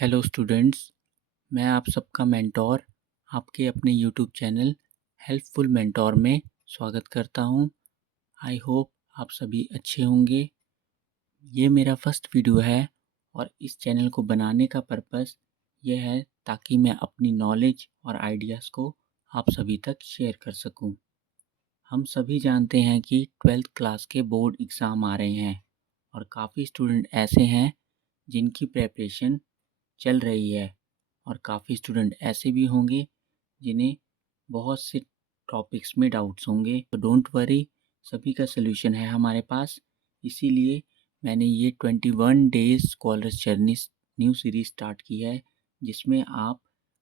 Hello students, मैं आप सबका मेंटोर आपके अपने यूट्यूब चैनल हेल्पफुल मेंटोर में स्वागत करता हूं। आई होप आप सभी अच्छे होंगे। ये मेरा फर्स्ट वीडियो है और इस चैनल को बनाने का पर्पस ये है ताकि मैं अपनी नॉलेज और आइडियाज़ को आप सभी तक शेयर कर सकूं। हम सभी जानते हैं कि 12th क्लास के बोर्ड एग्ज़ाम आ रहे हैं और काफ़ी स्टूडेंट ऐसे हैं जिनकी प्रिपरेशन चल रही है और काफ़ी स्टूडेंट ऐसे भी होंगे जिन्हें बहुत से टॉपिक्स में डाउट्स होंगे। तो डोंट वरी, सभी का सलूशन है हमारे पास। इसीलिए मैंने ये 21 days scholars journey new series start की है, जिसमें आप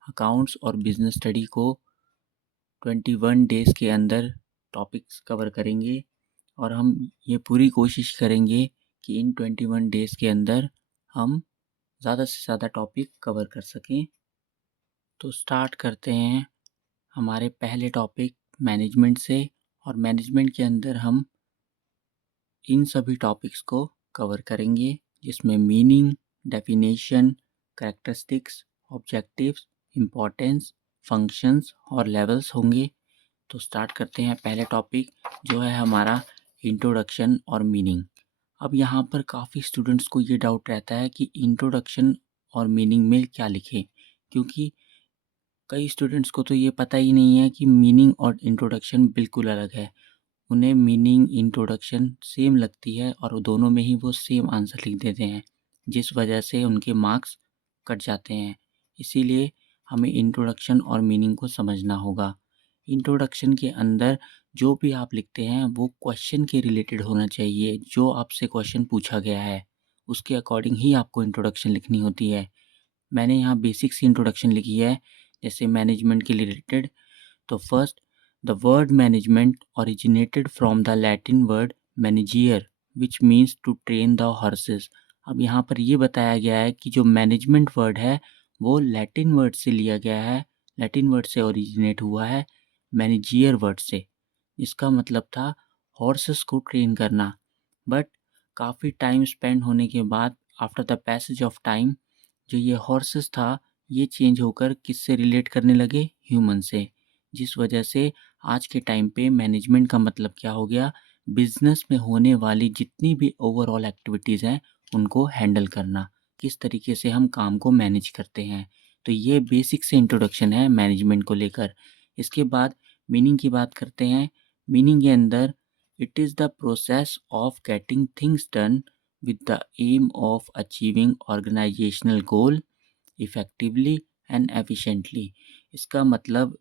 अकाउंट्स और बिजनेस स्टडी को 21 डेज़ के अंदर टॉपिक्स कवर करेंगे और हम ये पूरी कोशिश करेंगे कि इन 21 डेज़ के अंदर हम ज़्यादा से ज़्यादा टॉपिक कवर कर सकें। तो स्टार्ट करते हैं हमारे पहले टॉपिक मैनेजमेंट से, और मैनेजमेंट के अंदर हम इन सभी टॉपिक्स को कवर करेंगे जिसमें meaning, definition, characteristics, objectives, importance, functions और लेवल्स होंगे। तो स्टार्ट करते हैं पहले टॉपिक जो है हमारा इंट्रोडक्शन और मीनिंग। अब यहाँ पर काफ़ी स्टूडेंट्स को ये डाउट रहता है कि इंट्रोडक्शन और मीनिंग में क्या लिखें, क्योंकि कई स्टूडेंट्स को तो ये पता ही नहीं है कि मीनिंग और इंट्रोडक्शन बिल्कुल अलग है। उन्हें मीनिंग इंट्रोडक्शन सेम लगती है और दोनों में ही वो सेम आंसर लिख देते हैं, जिस वजह से उनके मार्क्स कट जाते हैं। इसीलिए हमें इंट्रोडक्शन और मीनिंग को समझना होगा। इंट्रोडक्शन के अंदर जो भी आप लिखते हैं वो क्वेश्चन के रिलेटेड होना चाहिए। जो आपसे क्वेश्चन पूछा गया है उसके अकॉर्डिंग ही आपको इंट्रोडक्शन लिखनी होती है। मैंने यहाँ बेसिक सी इंट्रोडक्शन लिखी है, जैसे मैनेजमेंट के रिलेटेड। तो first, the word management originated from the Latin word maneggiare which means to train the horses. अब यहाँ पर ये बताया गया है कि जो मैनेजमेंट वर्ड है वो लैटिन वर्ड से लिया गया है, लैटिन वर्ड से ओरिजिनेट हुआ है मैनेजियर वर्ड से। इसका मतलब था हॉर्सेस को ट्रेन करना। बट काफ़ी टाइम स्पेंड होने के बाद, after the passage of time, जो ये हॉर्सेस था ये चेंज होकर किससे रिलेट करने लगे, ह्यूमन से। जिस वजह से आज के टाइम पे मैनेजमेंट का मतलब क्या हो गया, बिजनेस में होने वाली जितनी भी ओवरऑल एक्टिविटीज़ हैं उनको हैंडल करना, किस तरीके से हम काम को मैनेज करते हैं। तो ये बेसिक से इंट्रोडक्शन है मैनेजमेंट को लेकर। इसके बाद मीनिंग की बात करते हैं। मीनिंग के अंदर it is the process of getting things done with the aim of achieving organizational goal effectively and efficiently। इसका मतलब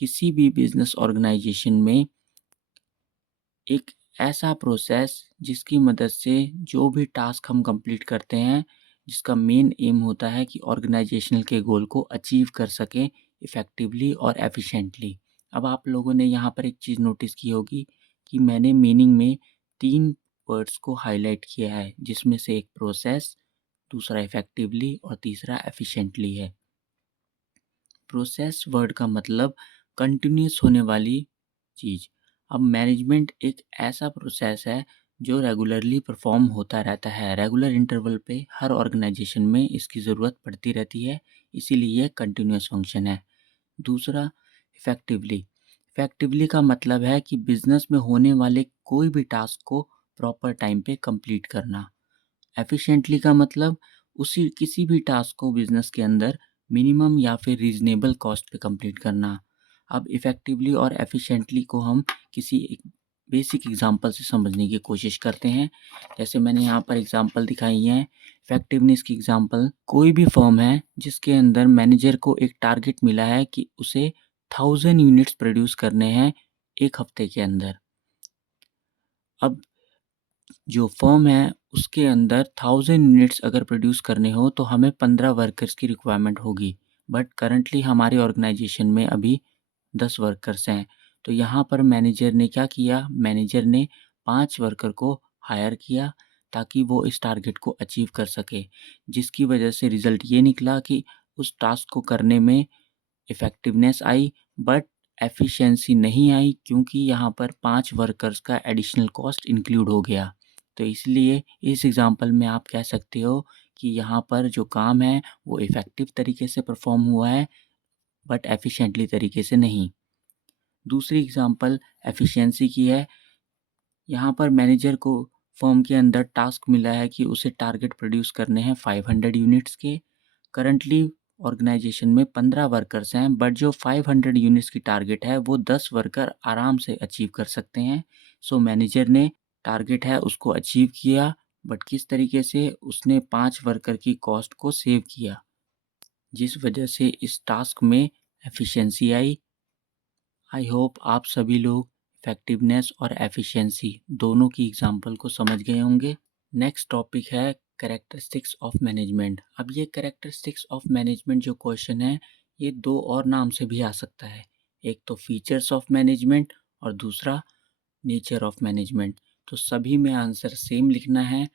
किसी भी बिजनेस ऑर्गेनाइजेशन में एक ऐसा प्रोसेस जिसकी मदद से जो भी टास्क हम कंप्लीट करते हैं, जिसका मेन एम होता है कि ऑर्गेनाइजेशनल के गोल को अचीव कर सकें इफ़ेक्टिवली और एफिशिएंटली। अब आप लोगों ने यहाँ पर एक चीज़ नोटिस की होगी कि मैंने मीनिंग में 3 वर्ड्स को हाईलाइट किया है, जिसमें से एक प्रोसेस, दूसरा इफ़ेक्टिवली और तीसरा एफिशिएंटली है। प्रोसेस वर्ड का मतलब कंटिन्यूस होने वाली चीज़। अब मैनेजमेंट एक ऐसा प्रोसेस है जो रेगुलरली परफॉर्म होता रहता है, रेगुलर इंटरवल पे हर ऑर्गेनाइजेशन में इसकी ज़रूरत पड़ती रहती है, इसीलिए ये कंटिन्यूस फंक्शन है। दूसरा, इफ़ेक्टिवली। इफ़ेक्टिवली का मतलब है कि बिजनेस में होने वाले कोई भी टास्क को प्रॉपर टाइम पे कंप्लीट करना। एफिशिएंटली का मतलब उसी किसी भी टास्क को बिजनेस के अंदर मिनिमम या फिर रीजनेबल कॉस्ट पे कंप्लीट करना। अब इफ़ेक्टिवली और एफिशिएंटली को हम किसी एक बेसिक एग्जांपल से समझने की कोशिश करते हैं। जैसे मैंने यहाँ पर एग्जांपल दिखाई है। इफ़ेक्टिवनेस की एग्जांपल, कोई भी फर्म है जिसके अंदर मैनेजर को एक टारगेट मिला है कि उसे 1000 यूनिट्स प्रोड्यूस करने हैं 1 हफ्ते के अंदर। अब जो फर्म है उसके अंदर 1000 यूनिट्स अगर प्रोड्यूस करने हो तो हमें 15 वर्कर्स की रिक्वायरमेंट होगी। बट करंटली हमारी ऑर्गेनाइजेशन में अभी 10 वर्कर्स हैं। तो यहाँ पर मैनेजर ने क्या किया, मैनेजर ने 5 वर्कर को हायर किया ताकि वो इस टारगेट को अचीव कर सके, जिसकी वजह से रिज़ल्ट ये निकला कि उस टास्क को करने में इफ़ेक्टिवनेस आई, बट एफिशिएंसी नहीं आई, क्योंकि यहाँ पर 5 वर्कर्स का एडिशनल कॉस्ट इंक्लूड हो गया। तो इसलिए इस एग्ज़ाम्पल में आप कह सकते हो कि यहाँ पर जो काम है वो इफ़ेक्टिव तरीके से परफ़ॉर्म हुआ है बट एफ़िशिएंटली तरीके से नहीं। दूसरी एग्ज़ाम्पल एफ़िशिएंसी की है। यहाँ पर मैनेजर को फर्म के अंदर टास्क मिला है कि उसे टारगेट प्रोड्यूस करने हैं 500 यूनिट्स के। करंटली ऑर्गेनाइजेशन में 15 वर्कर्स हैं, बट जो 500 यूनिट्स की टारगेट है वो 10 वर्कर आराम से अचीव कर सकते हैं। सो मैनेजर ने टारगेट है उसको अचीव किया, बट किस तरीके से उसने 5 वर्कर की कॉस्ट को सेव किया, जिस वजह से इस टास्क में एफिशिएंसी आई। आई होप आप सभी लोग इफेक्टिवनेस और एफिशिएंसी दोनों की एग्जाम्पल को समझ गए होंगे। नेक्स्ट टॉपिक है कैरेक्टरिस्टिक्स ऑफ मैनेजमेंट। अब ये कैरेक्टरिस्टिक्स ऑफ मैनेजमेंट जो क्वेश्चन है ये दो और नाम से भी आ सकता है। एक तो फीचर्स ऑफ मैनेजमेंट और दूसरा नेचर ऑफ मैनेजमेंट। तो सभी में आंसर सेम लिखना है।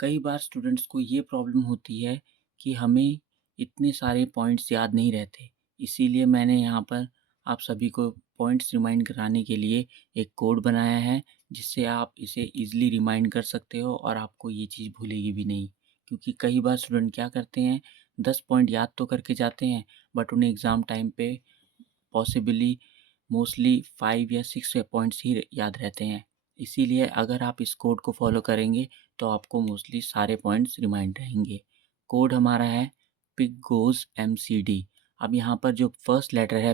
कई बार स्टूडेंट्स को ये प्रॉब्लम होती है कि हमें इतने सारे पॉइंट्स याद नहीं रहते, इसीलिए मैंने यहाँ पर आप सभी को पॉइंट्स रिमाइंड कराने के लिए एक कोड बनाया है, जिससे आप इसे ईज़िली रिमाइंड कर सकते हो और आपको ये चीज़ भूलेगी भी नहीं। क्योंकि कई बार स्टूडेंट क्या करते हैं, 10 पॉइंट याद तो करके जाते हैं बट उन्हें एग्ज़ाम टाइम पे पॉसिबली मोस्टली 5 या 6 पॉइंट्स ही याद रहते हैं। इसीलिए अगर आप इस कोड को फॉलो करेंगे तो आपको मोस्टली सारे पॉइंट्स रिमाइंड रहेंगे। कोड हमारा है पिग गोज़ एमसीडी। अब यहाँ पर जो फर्स्ट लेटर है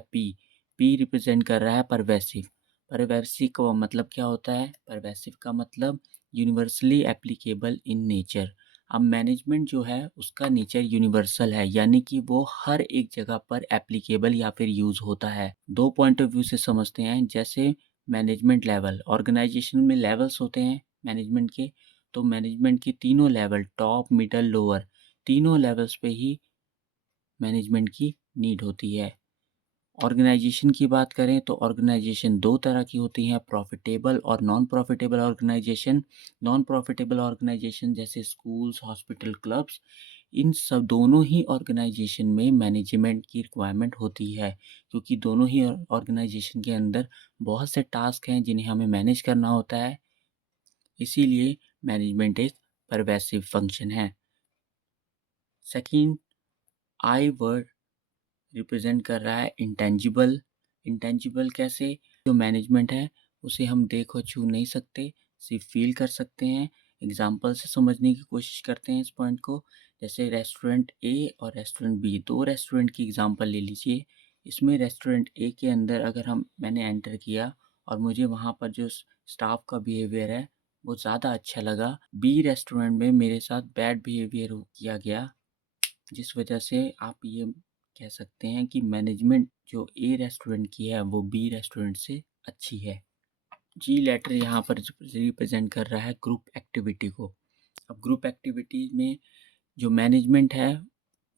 पी रिप्रेजेंट कर रहा है परवेसिव। परवेसिव का मतलब क्या होता है? परवेसिव का मतलब यूनिवर्सली एप्लीकेबल इन नेचर। अब मैनेजमेंट जो है उसका नेचर यूनिवर्सल है, यानी कि वो हर एक जगह पर एप्लीकेबल या फिर यूज़ होता है। दो पॉइंट ऑफ व्यू से समझते हैं। जैसे मैनेजमेंट लेवल, ऑर्गेनाइजेशन में लेवल्स होते हैं मैनेजमेंट के, तो मैनेजमेंट के तीनों लेवल टॉप मिडल लोअर तीनों लेवल्स पे ही मैनेजमेंट की नीड होती है। ऑर्गेनाइजेशन की बात करें तो ऑर्गेनाइजेशन दो तरह की होती हैं, प्रॉफिटेबल और non profitable organisation. Non profitable organisation जैसे स्कूल्स, हॉस्पिटल, क्लब्स, इन सब दोनों ही ऑर्गेनाइजेशन में मैनेजमेंट की रिक्वायरमेंट होती है, क्योंकि दोनों ही ऑर्गेनाइजेशन के अंदर बहुत से टास्क हैं जिन्हें हमें मैनेज करना होता है। इसीलिए मैनेजमेंट एक परवेसिव फंक्शन है। सेकंड, आई वर्ड रिप्रेजेंट कर रहा है इंटेंजिबल। इंटेंजिबल कैसे? जो मैनेजमेंट है उसे हम देख और छू नहीं सकते, सिर्फ फील कर सकते हैं। एग्जाम्पल से समझने की कोशिश करते हैं इस पॉइंट को। जैसे रेस्टोरेंट ए और रेस्टोरेंट बी, दो रेस्टोरेंट की एग्जाम्पल ले लीजिए। इसमें रेस्टोरेंट ए के अंदर अगर मैंने एंटर किया और मुझे वहाँ पर जो स्टाफ का बिहेवियर है वो ज़्यादा अच्छा लगा, बी रेस्टोरेंट में मेरे साथ बैड बिहेवियर किया गया, जिस वजह से आप ये कह सकते हैं कि मैनेजमेंट जो ए रेस्टोरेंट की है वो बी रेस्टोरेंट से अच्छी है। जी लेटर यहाँ पर रिप्रेजेंट कर रहा है ग्रुप एक्टिविटी को। अब ग्रुप एक्टिविटी में जो मैनेजमेंट है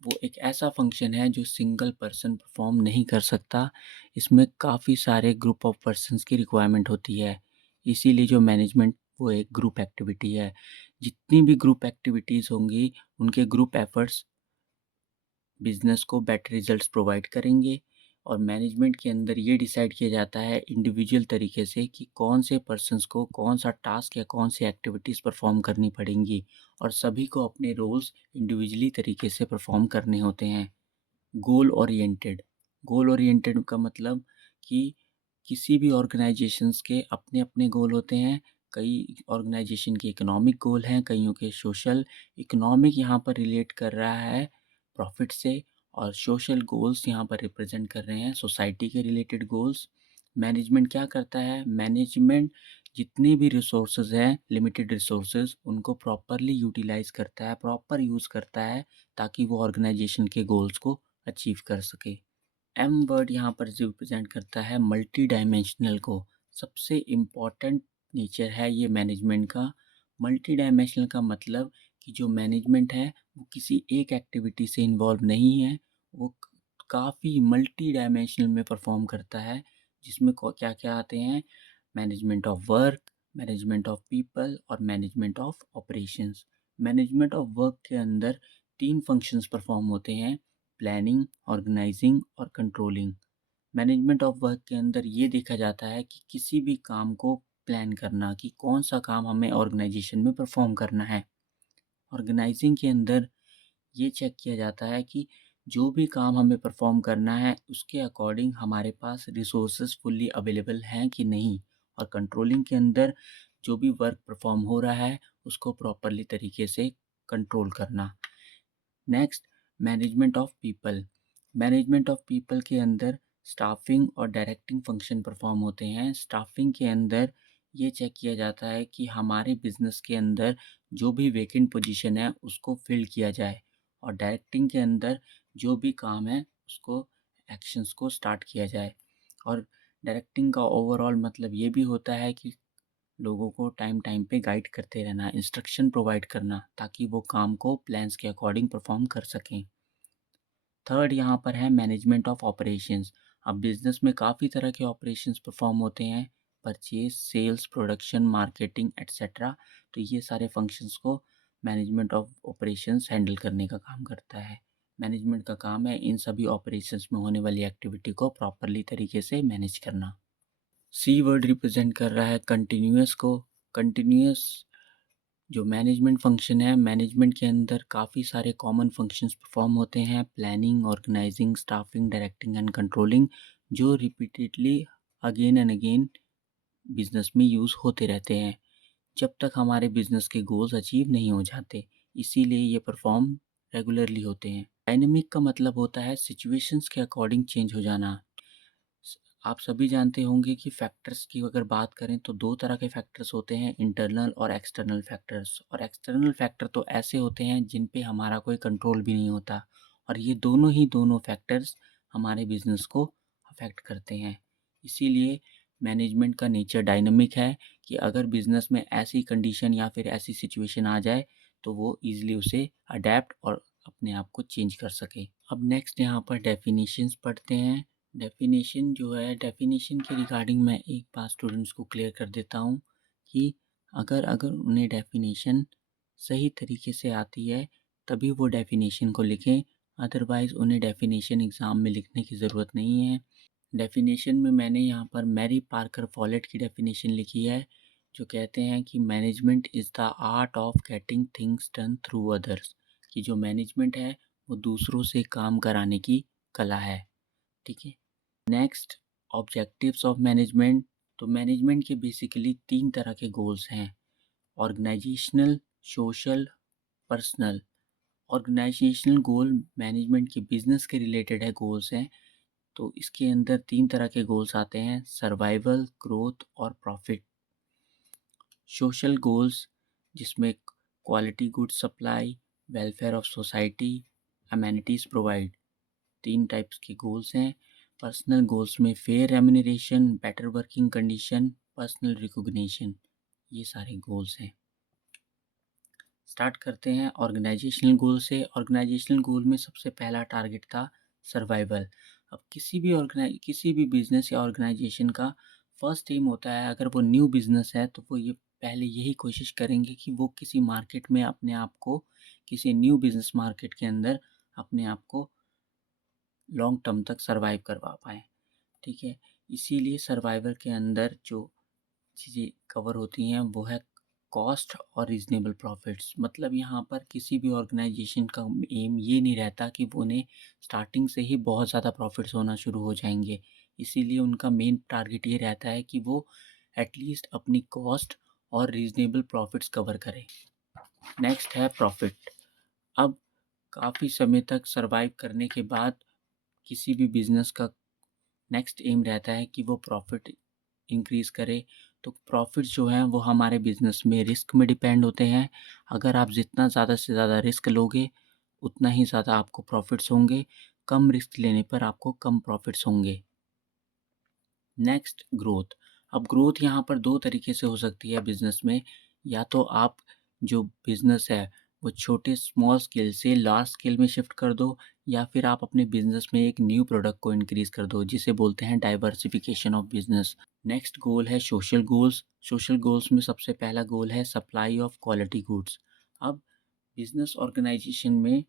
वो एक ऐसा फंक्शन है जो सिंगल पर्सन परफॉर्म नहीं कर सकता। इसमें काफ़ी सारे ग्रुप ऑफ पर्सन्स की रिक्वायरमेंट होती है, इसीलिए जो मैनेजमेंट वो एक ग्रुप एक्टिविटी है। जितनी भी ग्रुप एक्टिविटीज़ होंगी उनके ग्रुप एफर्ट्स बिजनेस को बेटर रिजल्ट्स प्रोवाइड करेंगे। और मैनेजमेंट के अंदर ये डिसाइड किया जाता है इंडिविजुअल तरीके से कि कौन से पर्सन्स को कौन सा टास्क या कौन सी एक्टिविटीज़ परफॉर्म करनी पड़ेंगी, और सभी को अपने रोल्स इंडिविजुअली तरीके से परफॉर्म करने होते हैं। Goal oriented. गोल ओरिएंटेड का मतलब कि किसी भी ऑर्गेनाइजेशंस के अपने अपने गोल होते हैं। कई ऑर्गेनाइजेशन के इकोनॉमिक गोल हैं, कईयों के सोशल। इकोनॉमिक यहाँ पर रिलेट कर रहा है प्रॉफिट से, और सोशल गोल्स यहाँ पर रिप्रेजेंट कर रहे हैं सोसाइटी के रिलेटेड गोल्स। मैनेजमेंट क्या करता है? मैनेजमेंट जितने भी रिसोर्सेज हैं, लिमिटेड रिसोर्सेज, उनको प्रॉपरली यूटिलाइज करता है, प्रॉपर यूज़ करता है, ताकि वो ऑर्गेनाइजेशन के गोल्स को अचीव कर सके। एम वर्ड यहाँ पर रिप्रेजेंट करता है मल्टी डायमेंशनल को। सबसे इम्पॉर्टेंट नेचर है ये मैनेजमेंट का। मल्टी डायमेंशनल का मतलब कि जो मैनेजमेंट है वो किसी एक एक्टिविटी से इन्वॉल्व नहीं है, वो काफ़ी मल्टी डायमेंशनल में परफॉर्म करता है, जिसमें क्या क्या आते हैं? Management of work, management of people और management of operations. Management of work के अंदर तीन फंक्शंस परफॉर्म होते हैं, प्लानिंग, ऑर्गेनाइजिंग और कंट्रोलिंग। मैनेजमेंट ऑफ वर्क के अंदर ये देखा जाता है कि किसी भी काम को प्लान करना कि कौन सा काम हमें ऑर्गेनाइजेशन में परफॉर्म करना है। ऑर्गेनाइजिंग के अंदर ये चेक किया जाता है कि जो भी काम हमें परफ़ॉर्म करना है उसके अकॉर्डिंग हमारे पास रिसोर्सेज़ फुल्ली अवेलेबल हैं कि नहीं, और कंट्रोलिंग के अंदर जो भी वर्क परफ़ॉर्म हो रहा है उसको प्रॉपरली तरीके से कंट्रोल करना। Next, management of people. Management of people के अंदर स्टाफिंग और डायरेक्टिंग फंक्शन परफॉर्म होते हैं। स्टाफिंग के अंदर ये चेक किया जाता है कि हमारे बिजनेस के अंदर जो भी वेकेंट पोजीशन है उसको फिल किया जाए, और डायरेक्टिंग के अंदर जो भी काम है उसको एक्शंस को स्टार्ट किया जाए। और डायरेक्टिंग का ओवरऑल मतलब ये भी होता है कि लोगों को टाइम टाइम पे गाइड करते रहना, इंस्ट्रक्शन प्रोवाइड करना, ताकि वो काम को प्लान्स के अकॉर्डिंग परफॉर्म कर सकें। थर्ड यहाँ पर है मैनेजमेंट ऑफ ऑपरेशंस। अब बिजनेस में काफ़ी तरह के ऑपरेशंस परफॉर्म होते हैं, purchase, sales, production, marketing etcetera. तो ये सारे फंक्शंस को मैनेजमेंट ऑफ ऑपरेशंस हैंडल करने का काम करता है। मैनेजमेंट का काम है इन सभी ऑपरेशंस में होने वाली एक्टिविटी को प्रॉपरली तरीके से मैनेज करना। सी वर्ड रिप्रेजेंट कर रहा है कंटिन्यूअस को। कंटिन्यूअस जो मैनेजमेंट फंक्शन है, मैनेजमेंट के अंदर काफ़ी सारे कॉमन फंक्शंस परफॉर्म होते हैं, planning, organizing, staffing, directing and controlling, जो repeatedly again and again business में यूज़ होते रहते हैं जब तक हमारे बिजनेस के गोल्स अचीव नहीं हो जाते। इसीलिए ये परफॉर्म रेगुलरली होते हैं। डायनेमिक का मतलब होता है सिचुएशंस के अकॉर्डिंग चेंज हो जाना। आप सभी जानते होंगे कि फैक्टर्स की अगर बात करें तो दो तरह के फैक्टर्स होते हैं, इंटरनल और एक्सटर्नल फैक्टर्स। और एक्सटर्नल फैक्टर तो ऐसे होते हैं जिन पे हमारा कोई कंट्रोल भी नहीं होता, और ये दोनों फैक्टर्स हमारे बिजनेस को अफेक्ट करते हैं। इसीलिए मैनेजमेंट का नेचर डायनामिक है कि अगर बिजनेस में ऐसी कंडीशन या फिर ऐसी सिचुएशन आ जाए तो वो ईजिली उसे अडेप्ट और अपने आप को चेंज कर सके। अब नेक्स्ट यहाँ पर डेफिनेशंस पढ़ते हैं। डेफिनेशन जो है, डेफिनेशन के रिगार्डिंग मैं एक बात स्टूडेंट्स को क्लियर कर देता हूँ कि अगर अगर उन्हें डेफिनेशन सही तरीके से आती है तभी वो डेफिनेशन को लिखें, अदरवाइज़ उन्हें डेफिनेशन एग्ज़ाम में लिखने की ज़रूरत नहीं है। डेफिनेशन में मैंने यहाँ पर मैरी पार्कर फॉलेट की डेफिनेशन लिखी है, जो कहते हैं कि management is the art of getting things done through others. कि जो मैनेजमेंट है वो दूसरों से काम कराने की कला है। ठीक है। Next, objectives of management. तो मैनेजमेंट के बेसिकली 3 तरह के गोल्स हैं, ऑर्गेनाइजेशनल, सोशल, पर्सनल। ऑर्गेनाइजेशनल गोल मैनेजमेंट के बिजनेस के रिलेटेड है, गोल्स हैं। तो इसके अंदर 3 तरह के गोल्स आते हैं, सर्वाइवल, ग्रोथ और प्रॉफिट। सोशल गोल्स जिसमें quality good supply, welfare of society, amenities provide, 3 types के गोल्स हैं। पर्सनल गोल्स में fair remuneration, better working condition, personal recognition, ये सारे गोल्स हैं। स्टार्ट करते हैं ऑर्गेनाइजेशनल गोल से। ऑर्गेनाइजेशनल गोल में सबसे पहला टारगेट था सर्वाइवल। अब किसी भी बिजनेस या ऑर्गेनाइजेशन का फर्स्ट एम होता है, अगर वो न्यू बिजनेस है तो वो ये पहले यही कोशिश करेंगे कि वो किसी मार्केट में अपने आप को, किसी न्यू बिजनेस मार्केट के अंदर अपने आप को लॉन्ग टर्म तक सर्वाइव करवा पाएँ। ठीक है। इसीलिए सर्वाइवल के अंदर जो चीज़ें कवर होती हैं वो है कॉस्ट और रीजनेबल प्रॉफिट्स। मतलब यहाँ पर किसी भी ऑर्गेनाइजेशन का एम ये नहीं रहता कि वो उन्हें स्टार्टिंग से ही बहुत ज़्यादा प्रॉफिट्स होना शुरू हो जाएंगे। इसीलिए उनका मेन टारगेट ये रहता है कि वो एटलीस्ट अपनी कॉस्ट और रीजनेबल प्रॉफिट्स कवर करें। नेक्स्ट है प्रॉफिट। अब काफ़ी समय तक सर्वाइव करने के बाद किसी भी बिजनेस का नेक्स्ट एम रहता है कि वो प्रॉफिट इंक्रीज़ करे। तो प्रॉफिट्स जो हैं वो हमारे बिज़नेस में रिस्क में डिपेंड होते हैं। अगर आप जितना ज़्यादा से ज़्यादा रिस्क लोगे उतना ही ज़्यादा आपको प्रॉफिट्स होंगे, कम रिस्क लेने पर आपको कम प्रॉफिट्स होंगे। Next, growth. अब ग्रोथ यहाँ पर 2 तरीके से हो सकती है बिज़नेस में। या तो आप जो बिज़नेस है वो छोटे स्मॉल स्केल से लार्ज स्केल में शिफ्ट कर दो, या फिर आप अपने बिज़नेस में एक न्यू प्रोडक्ट को इंक्रीज़ कर दो, जिसे बोलते हैं डाइवर्सिफिकेशन ऑफ बिज़नेस। नेक्स्ट गोल है सोशल गोल्स। सोशल गोल्स में सबसे पहला गोल है सप्लाई ऑफ क्वालिटी गुड्स। अब बिज़नेस ऑर्गेनाइजेशन में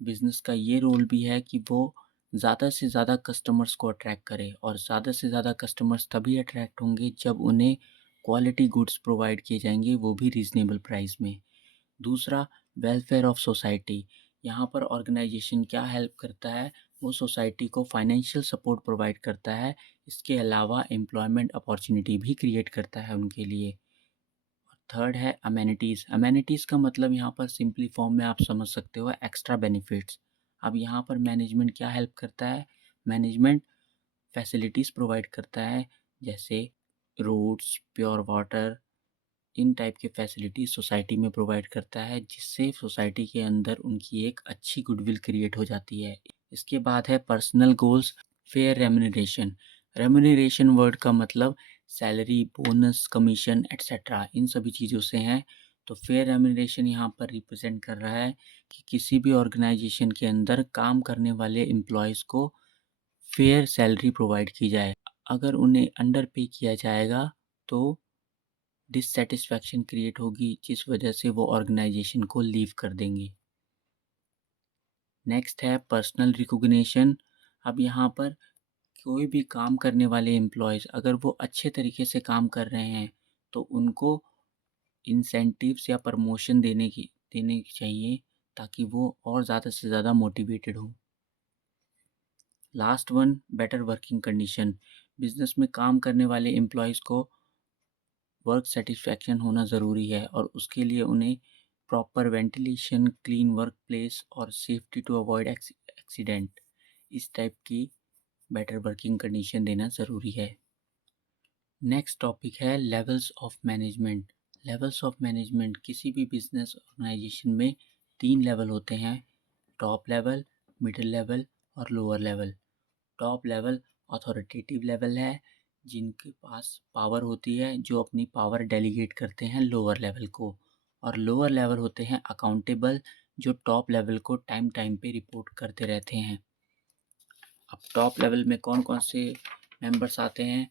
बिज़नेस का ये रोल भी है कि वो ज़्यादा से ज़्यादा कस्टमर्स को अट्रैक्ट करे, और ज़्यादा से ज़्यादा कस्टमर्स तभी अट्रैक्ट होंगे जब उन्हें क्वालिटी गुड्स प्रोवाइड किए जाएंगे, वो भी रीज़नेबल प्राइस में। दूसरा, वेलफेयर ऑफ सोसाइटी। यहाँ पर ऑर्गेनाइजेशन क्या हेल्प करता है, वो सोसाइटी को फाइनेंशियल सपोर्ट प्रोवाइड करता है। इसके अलावा एम्प्लॉयमेंट अपॉर्चुनिटी भी क्रिएट करता है उनके लिए। थर्ड है अमेनिटीज़। अमेनिटीज़ का मतलब यहाँ पर सिंपली फॉर्म में आप समझ सकते हो एक्स्ट्रा बेनिफिट्स। अब यहाँ पर मैनेजमेंट क्या हेल्प करता है, मैनेजमेंट फैसिलिटीज़ प्रोवाइड करता है, जैसे रोड्स, प्योर वाटर, इन टाइप के फैसिलिटीज़ सोसाइटी में प्रोवाइड करता है, जिससे सोसाइटी के अंदर उनकी एक अच्छी गुडविल क्रिएट हो जाती है। इसके बाद है personal goals, fair remuneration. Remuneration word का मतलब सैलरी, बोनस, कमीशन एट्सेट्रा, इन सभी चीज़ों से हैं। तो फेयर रेम्यूनरेशन यहाँ पर रिप्रेजेंट कर रहा है कि किसी भी ऑर्गेनाइजेशन के अंदर काम करने वाले एम्प्लॉयज़ को फेयर सैलरी प्रोवाइड की जाए। अगर उन्हें अंडर पे किया जाएगा तो डिससैटिस्फैक्शन क्रिएट होगी, जिस वजह से वो ऑर्गेनाइजेशन को लीव कर देंगे। नेक्स्ट है पर्सनल रिकॉग्निशन। अब यहाँ पर कोई भी काम करने वाले एम्प्लॉयज़ अगर वो अच्छे तरीके से काम कर रहे हैं तो उनको इंसेंटिव्स या प्रमोशन देने की चाहिए, ताकि वो और ज़्यादा से ज़्यादा मोटिवेटेड हो। Last one, better working condition. Business में काम करने वाले एम्प्लॉयज़ को वर्क सेटिस्फैक्शन होना ज़रूरी है और उसके लिए उन्हें proper ventilation, clean work place और सेफ्टी टू अवॉइड एक्सीडेंट, इस टाइप की बेटर वर्किंग कंडीशन देना ज़रूरी है। नेक्स्ट टॉपिक है levels of management. Levels of management, किसी भी बिजनेस ऑर्गेनाइजेशन में 3 लेवल होते हैं, टॉप लेवल, मिडिल लेवल और lower level. Top level authoritative level है, जिनके पास पावर होती है, जो अपनी पावर डेलीगेट करते हैं लोअर लेवल को। और लोअर लेवल होते हैं अकाउंटेबल, जो टॉप लेवल को टाइम टाइम पे रिपोर्ट करते रहते हैं। अब टॉप लेवल में कौन कौन से मेंबर्स आते हैं?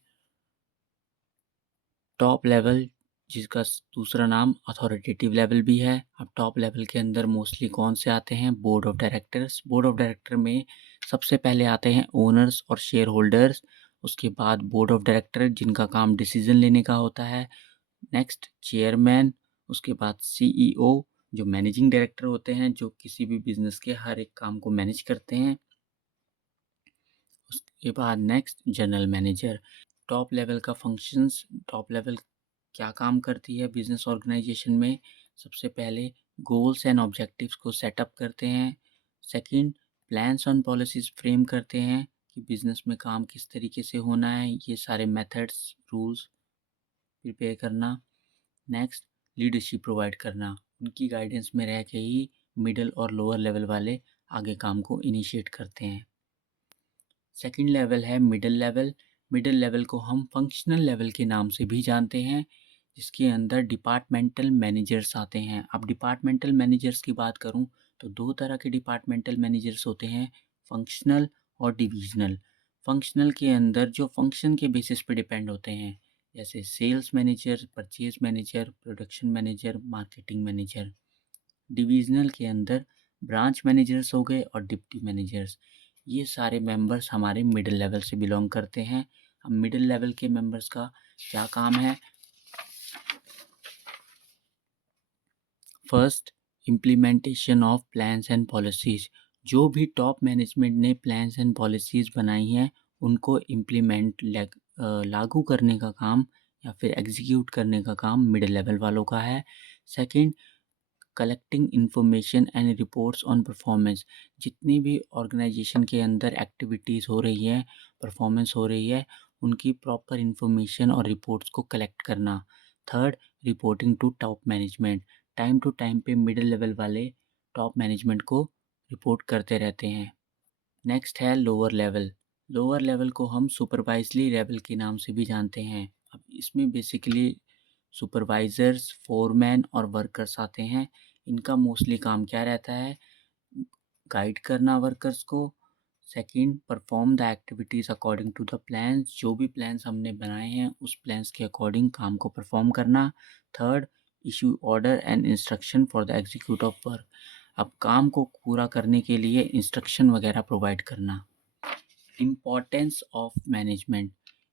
टॉप लेवल, जिसका दूसरा नाम अथॉरिटेटिव लेवल भी है। अब टॉप लेवल के अंदर मोस्टली कौन से आते हैं? Board of directors. Board of director में सबसे पहले आते हैं ओनर्स और शेयर होल्डर्स। उसके बाद बोर्ड ऑफ डायरेक्टर, जिनका काम डिसीजन लेने का होता है। Next chairman. उसके बाद सीईओ, जो मैनेजिंग डायरेक्टर होते हैं, जो किसी भी बिजनेस के हर एक काम को मैनेज करते हैं। उसके बाद next general manager. Top level का फंक्शंस, टॉप लेवल क्या काम करती है बिजनेस ऑर्गेनाइजेशन में? सबसे पहले गोल्स एंड ऑब्जेक्टिव्स को सेटअप करते हैं। Second, plans on policies frame करते हैं कि बिजनेस में काम किस तरीके से होना है, ये सारे मेथड्स, रूल्स प्रिपेयर करना। नेक्स्ट, लीडरशिप प्रोवाइड करना, उनकी गाइडेंस में रह के ही मिडिल और लोअर लेवल वाले आगे काम को इनिशिएट करते हैं। सेकंड लेवल है मिडिल लेवल। मिडिल लेवल को हम फंक्शनल लेवल के नाम से भी जानते हैं, जिसके अंदर डिपार्टमेंटल मैनेजर्स आते हैं। अब डिपार्टमेंटल मैनेजर्स की बात करूं तो 2 तरह के डिपार्टमेंटल मैनेजर्स होते हैं, फंक्शनल और डिविजनल। फंक्शनल के अंदर जो फंक्शन के बेसिस पे डिपेंड होते हैं, जैसे sales manager, purchase manager, production manager, marketing manager. Divisional के अंदर ब्रांच मैनेजर्स हो गए और डिप्टी मैनेजर्स। ये सारे मेंबर्स हमारे मिडिल लेवल से बिलोंग करते हैं। अब मिडिल लेवल के मेंबर्स का क्या काम है? First, implementation of plans and policies. जो भी टॉप मैनेजमेंट ने प्लान्स एंड पॉलिसीज़ बनाई हैं, उनको लागू करने का काम या फिर एग्जीक्यूट करने का काम मिडिल लेवल वालों का है। Second, collecting information and reports on performance. जितनी भी ऑर्गेनाइजेशन के अंदर एक्टिविटीज़ हो रही है, परफॉर्मेंस हो रही है, उनकी प्रॉपर इंफॉर्मेशन और रिपोर्ट्स को कलेक्ट करना। Third, reporting to top management. Time to time पे मिडिल लेवल वाले टॉप मैनेजमेंट को रिपोर्ट करते रहते हैं। नेक्स्ट है लोअर लेवल। लोअर लेवल को हम सुपरवाइजरी लेवल के नाम से भी जानते हैं। अब इसमें बेसिकली सुपरवाइजर्स, फोरमैन और वर्कर्स आते हैं। इनका मोस्टली काम क्या रहता है? गाइड करना वर्कर्स को। Second, perform the activities according to the plans. जो भी प्लान्स हमने बनाए हैं उस प्लान्स के अकॉर्डिंग काम को परफॉर्म करना। Third, issue order and instruction for the execute of work. अब काम को पूरा करने के लिए इंस्ट्रक्शन वगैरह प्रोवाइड करना। Importance of management.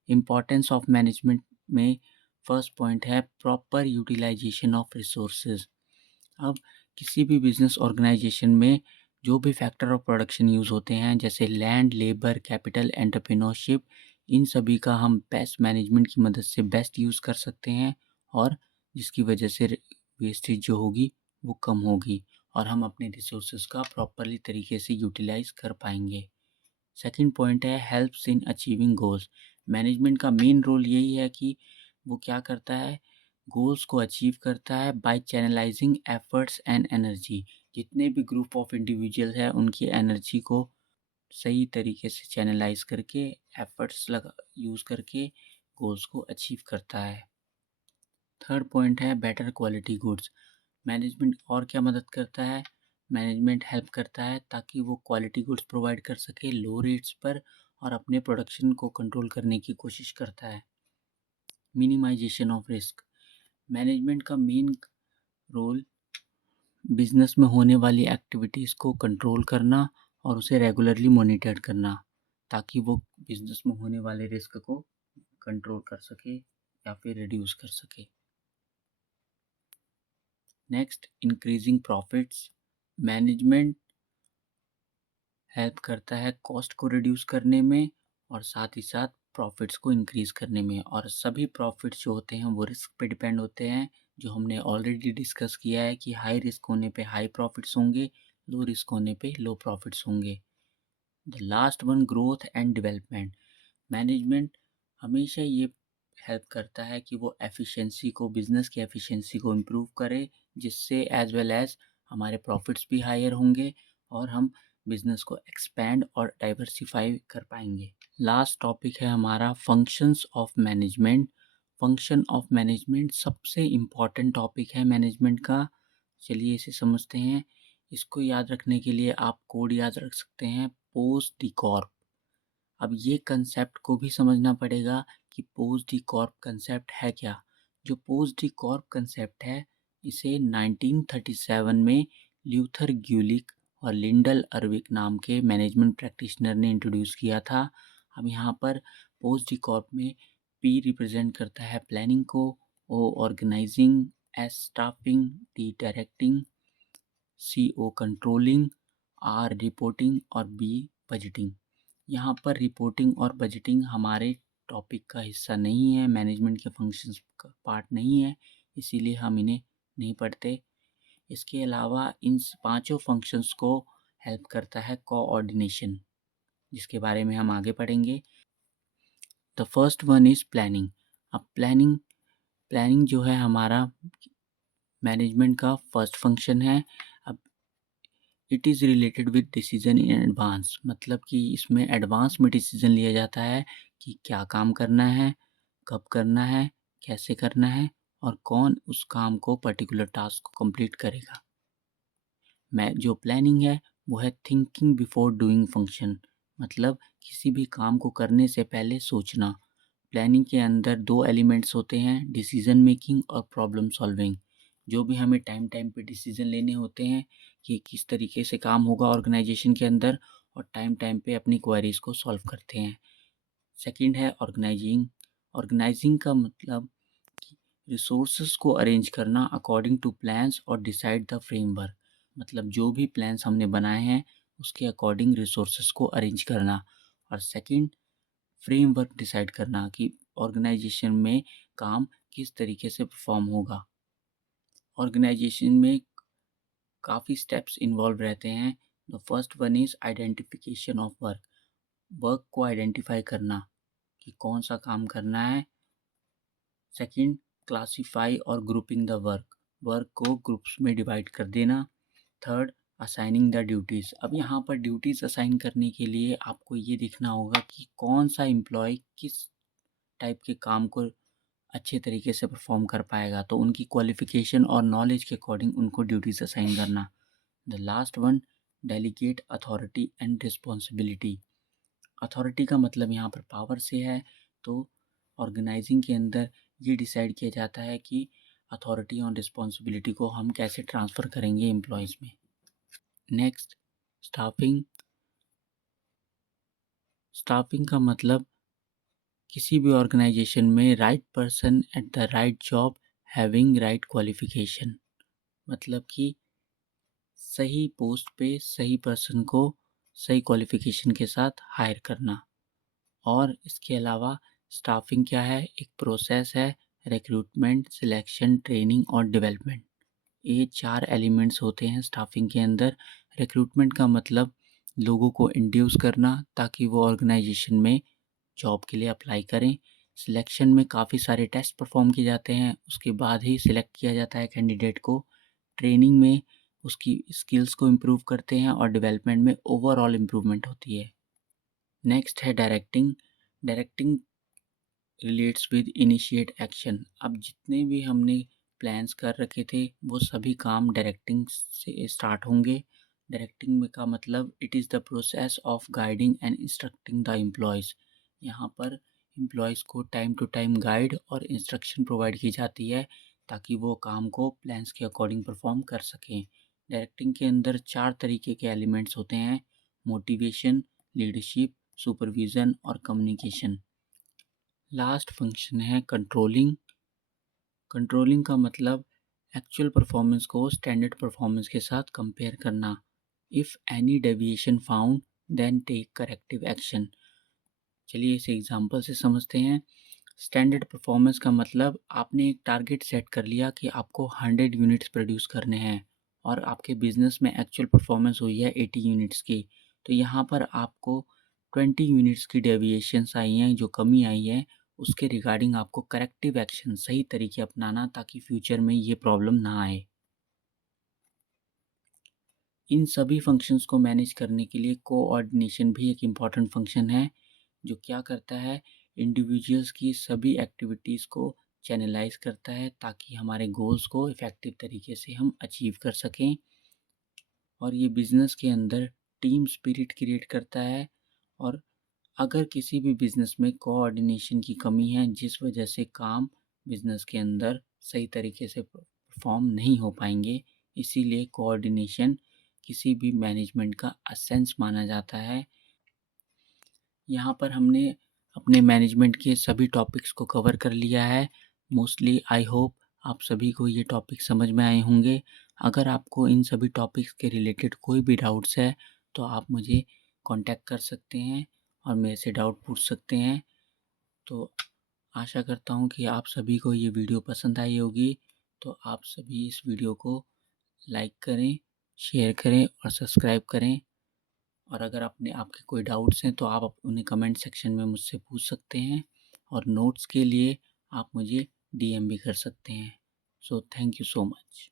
Importance of management में फर्स्ट पॉइंट है प्रॉपर यूटिलाइजेशन ऑफ रिसोर्सेज। अब किसी भी बिजनेस ऑर्गेनाइजेशन में जो भी फैक्टर ऑफ प्रोडक्शन यूज़ होते हैं जैसे लैंड, लेबर, कैपिटल, एंटरप्रेन्योरशिप, इन सभी का हम पेस्ट मैनेजमेंट की मदद से बेस्ट यूज़ कर सकते हैं और जिसकी वजह से वेस्टेज जो होगी वो कम होगी और हम अपने रिसोर्सेज का प्रॉपरली तरीके से यूटिलाइज कर पाएंगे। सेकंड पॉइंट है helps in achieving goals. Management का मेन रोल यही है कि वो क्या करता है, गोल्स को अचीव करता है by channelising efforts and energy. जितने भी ग्रुप ऑफ इंडिविजुअल है उनकी एनर्जी को सही तरीके से चैनलाइज करके एफर्ट्स लगा यूज़ करके गोल्स को अचीव करता है। थर्ड पॉइंट है बेटर क्वालिटी गुड्स। मैनेजमेंट और क्या मदद करता है, मैनेजमेंट हेल्प करता है ताकि वो क्वालिटी गुड्स प्रोवाइड कर सके लो रेट्स पर और अपने प्रोडक्शन को कंट्रोल करने की कोशिश करता है। Minimisation of risk. मैनेजमेंट का मेन रोल बिजनेस में होने वाली एक्टिविटीज़ को कंट्रोल करना और उसे रेगुलरली मॉनिटर करना ताकि वो बिजनेस में होने वाले रिस्क को कंट्रोल कर सके या फिर रिड्यूस कर सके। Next, increasing profits. Management help करता है कॉस्ट को रिड्यूस करने में और साथ ही साथ प्रॉफिट्स को इंक्रीज करने में, और सभी प्रॉफिट्स जो होते हैं वो रिस्क पे डिपेंड होते हैं, जो हमने ऑलरेडी डिस्कस किया है कि हाई रिस्क होने पे हाई प्रॉफिट्स होंगे, लो रिस्क होने पे लो प्रॉफिट्स होंगे। The last one, growth and development. Management हमेशा ये हेल्प करता है कि वो एफिशिएंसी को, बिजनेस की एफिशिएंसी को इम्प्रूव करे, जिससे एज वेल एज हमारे प्रॉफिट्स भी हायर होंगे और हम बिजनेस को एक्सपेंड और डाइवर्सिफाई कर पाएंगे। लास्ट टॉपिक है हमारा functions of management. Function of management सबसे इम्पॉर्टेंट टॉपिक है मैनेजमेंट का। चलिए इसे समझते हैं। इसको याद रखने के लिए आप कोड याद रख सकते हैं, पोस्ट डी कॉर्प। अब ये कंसेप्ट को भी समझना पड़ेगा कि पोस्ट डी कॉर्प कंसेप्ट है क्या। जो पोस्ट डी कॉर्प कंसेप्ट है इसे 1937 में ल्यूथर ग्यूलिक और लिंडल अर्विक नाम के मैनेजमेंट प्रैक्टिशनर ने इंट्रोड्यूस किया था। अब यहाँ पर पोस्ट डी कॉर्प में पी रिप्रेजेंट करता है प्लानिंग को, O organizing, S staffing, D directing, C O controlling, R reporting और बी बजटिंग। यहाँ पर रिपोर्टिंग और बजटिंग हमारे टॉपिक का हिस्सा नहीं है, मैनेजमेंट के फंक्शंस का पार्ट नहीं है, इसीलिए हम इन्हें नहीं पढ़ते। इसके अलावा इन पांचों फंक्शंस को हेल्प करता है कोऑर्डिनेशन, जिसके बारे में हम आगे पढ़ेंगे। The first one is planning. अब प्लानिंग जो है हमारा मैनेजमेंट का फर्स्ट फंक्शन है। अब it is related with decision in advance, मतलब कि इसमें एडवांस में डिसीजन लिया जाता है कि क्या काम करना है, कब करना है, कैसे करना है और कौन उस काम को, पर्टिकुलर टास्क को कंप्लीट करेगा। मैं जो प्लानिंग है वो है थिंकिंग बिफोर डूइंग फंक्शन, मतलब किसी भी काम को करने से पहले सोचना। प्लानिंग के अंदर दो एलिमेंट्स होते हैं, डिसीजन मेकिंग और प्रॉब्लम सॉल्विंग। जो भी हमें टाइम टाइम पे डिसीजन लेने होते हैं कि किस तरीके से काम होगा ऑर्गेनाइजेशन के अंदर, और टाइम टाइम पे अपनी क्वेरीज को सॉल्व करते हैं। सेकंड है ऑर्गेनाइजिंग। ऑर्गेनाइजिंग का मतलब रिसोर्सेज को अरेंज करना अकॉर्डिंग टू प्लान्स और डिसाइड द फ्रेमवर्क, मतलब जो भी प्लान्स हमने बनाए हैं उसके अकॉर्डिंग रिसोर्सेज को अरेंज करना। और सेकंड, फ्रेमवर्क डिसाइड करना कि ऑर्गेनाइजेशन में काम किस तरीके से परफॉर्म होगा। ऑर्गेनाइजेशन में काफ़ी स्टेप्स इन्वॉल्व रहते हैं। The first one is identification of work. Work को आइडेंटिफाई करना कि कौन सा काम करना है। सेकंड, क्लासीफाई और ग्रुपिंग द वर्क, वर्क को ग्रुप्स में डिवाइड कर देना। Third, assigning the duties. अब यहाँ पर ड्यूटीज़ असाइन करने के लिए आपको ये देखना होगा कि कौन सा एम्प्लॉय किस टाइप के काम को अच्छे तरीके से परफॉर्म कर पाएगा, तो उनकी क्वालिफिकेशन और नॉलेज के अकॉर्डिंग उनको ड्यूटीज़ असाइन करना। The last one, delegate authority and responsibility. Authority का मतलब यहाँ पर पावर से है, तो ऑर्गेनाइजिंग के अंदर ये डिसाइड किया जाता है कि अथॉरिटी और रिस्पॉन्सिबिलिटी को हम कैसे ट्रांसफ़र करेंगे एम्प्लॉयज़ में। Next, staffing. स्टाफिंग का मतलब किसी भी ऑर्गेनाइजेशन में right person at the right job having right qualification, मतलब कि सही पोस्ट पे सही पर्सन को सही क्वालिफ़िकेशन के साथ हायर करना। और इसके अलावा स्टाफिंग क्या है? एक प्रोसेस है, रिक्रूटमेंट, सिलेक्शन, ट्रेनिंग और डेवलपमेंट। ये 4 एलिमेंट्स होते हैं स्टाफिंग के अंदर। रिक्रूटमेंट का मतलब लोगों को इंड्यूस करना ताकि वो ऑर्गेनाइजेशन में जॉब के लिए अप्लाई करें। सिलेक्शन में काफ़ी सारे टेस्ट परफॉर्म किए जाते हैं, उसके बाद ही सिलेक्ट किया जाता है कैंडिडेट को। ट्रेनिंग में उसकी स्किल्स को इम्प्रूव करते हैं और डेवलपमेंट में ओवरऑल इम्प्रूवमेंट होती है। नेक्स्ट है directing. Directing relates with initiate action. अब जितने भी हमने प्लान्स कर रखे थे वो सभी काम डायरेक्टिंग से स्टार्ट होंगे। डायरेक्टिंग में का मतलब it is the process of guiding and instructing the employees. यहाँ पर एम्प्लॉयज़ को टाइम टू टाइम गाइड और इंस्ट्रक्शन प्रोवाइड की जाती है ताकि वो काम को प्लान्स के अकॉर्डिंग परफॉर्म कर सकें। डायरेक्टिंग के अंदर 4 तरीके के एलिमेंट्स होते हैं: मोटिवेशन, लीडरशिप, सुपरविज़न और कम्युनिकेशन। लास्ट फंक्शन है कंट्रोलिंग। कंट्रोलिंग का मतलब एक्चुअल परफॉर्मेंस को स्टैंडर्ड परफॉर्मेंस के साथ कंपेयर करना। If any deviation found then take corrective action. चलिए इसे एग्जांपल से समझते हैं। स्टैंडर्ड परफॉर्मेंस का मतलब आपने एक टारगेट सेट कर लिया कि आपको 100 यूनिट्स प्रोड्यूस करने हैं और आपके बिजनेस में एक्चुअल परफॉर्मेंस हुई है 80 यूनिट्स की। तो यहाँ पर आपको 20 यूनिट्स की डेविएशंस आई हैं, जो कमी आई है उसके रिगार्डिंग आपको करेक्टिव एक्शन सही तरीके अपनाना ताकि फ्यूचर में ये प्रॉब्लम ना आए। इन सभी फंक्शंस को मैनेज करने के लिए कोऑर्डिनेशन भी एक इम्पॉर्टेंट फंक्शन है, जो क्या करता है, इंडिविजुअल्स की सभी एक्टिविटीज़ को चैनलाइज करता है ताकि हमारे गोल्स को इफ़ेक्टिव तरीके से हम अचीव कर सकें। और ये बिज़नेस के अंदर टीम स्पिरिट क्रिएट करता है। और अगर किसी भी बिज़नेस में कोऑर्डिनेशन की कमी है जिस वजह से काम बिज़नेस के अंदर सही तरीके से परफॉर्म नहीं हो पाएंगे, इसीलिए कोऑर्डिनेशन किसी भी मैनेजमेंट का एसेंस माना जाता है। यहाँ पर हमने अपने मैनेजमेंट के सभी टॉपिक्स को कवर कर लिया है। मोस्टली आई होप आप सभी को ये टॉपिक समझ में आए होंगे। अगर आपको इन सभी टॉपिक्स के रिलेटेड कोई भी डाउट्स है तो आप मुझे कांटेक्ट कर सकते हैं और मेरे से डाउट पूछ सकते हैं। तो आशा करता हूँ कि आप सभी को ये वीडियो पसंद आई होगी। तो आप सभी इस वीडियो को लाइक करें, शेयर करें और सब्सक्राइब करें। और अगर आपके कोई डाउट्स हैं तो आप उन्हें कमेंट सेक्शन में मुझसे पूछ सकते हैं और नोट्स के लिए आप मुझे डीएम भी कर सकते हैं। So thank you so much.